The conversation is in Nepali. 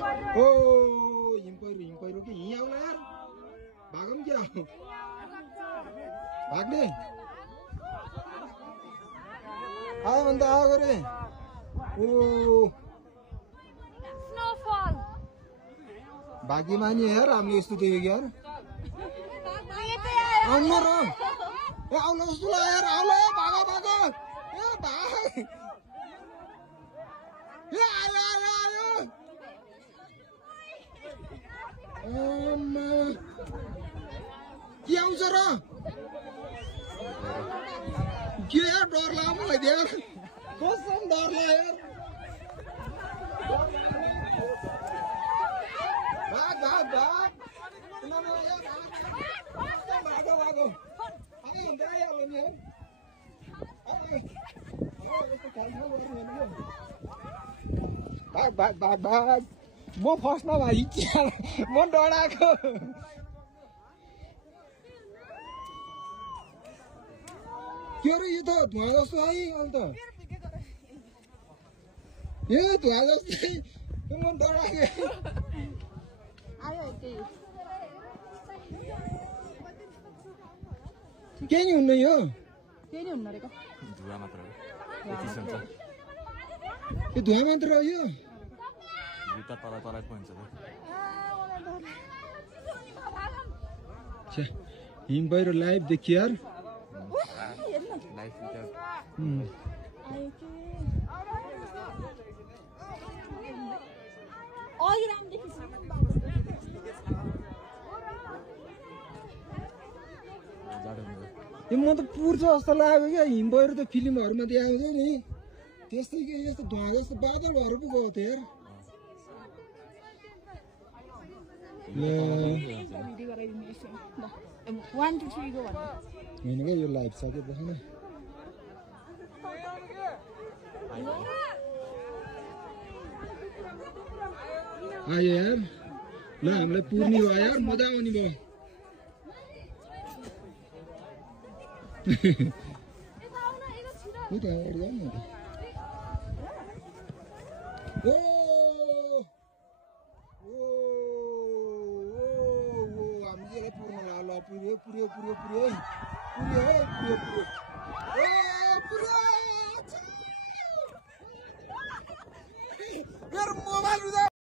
ओ हिम पहिरो के यहीँ आउला यार भागौँ क्या भाग्ने आयो भने त आएको रे ओ स्नोफल भाग्यमानी यार हामीले यस्तो देखेको यार आउनु र ए आउला जस्तो लाग्यो यार आउला भागो भागो ए भाग ए आयो आयो आयो के आउँछ र के यार डर लाग्यो मलाई यार कसम डर लाग्यो भाग भाग भाग भागो भागो आयो हुन्छ आइहाल्यो नि भाग भाग भाग भाग म फर्स्टमा भाइ म डराएको के अरे यो त धुवा जस्तो है अन्त यो धुवा जस्तै म डराएको केही नि हुन्न यो केही नि हुन्न रहेको धुवा मात्र हो यो धुवा मात्र हो यो जुत्ता तल तलै पो हुन्छ हिम पहिरो लाइभ देखियो यार यो म त पुर्छ जस्तो लाग्यो क्या हिम पहिरो त फिल्महरूमा देखाउँछ नि त्यस्तै के यस्तो धुवा जस्तो बादल भएर पो गएको थियो यार होइन क्या यो लाइभ सकेपछि न आयो यार ल हामीलाई पुर्ने भयो यार मजा आउने भयो हामीले पुर्न ल पुर्यो पुर्यो पुर्यो पुर्यो पुर्यो पुर्यो पुर्यो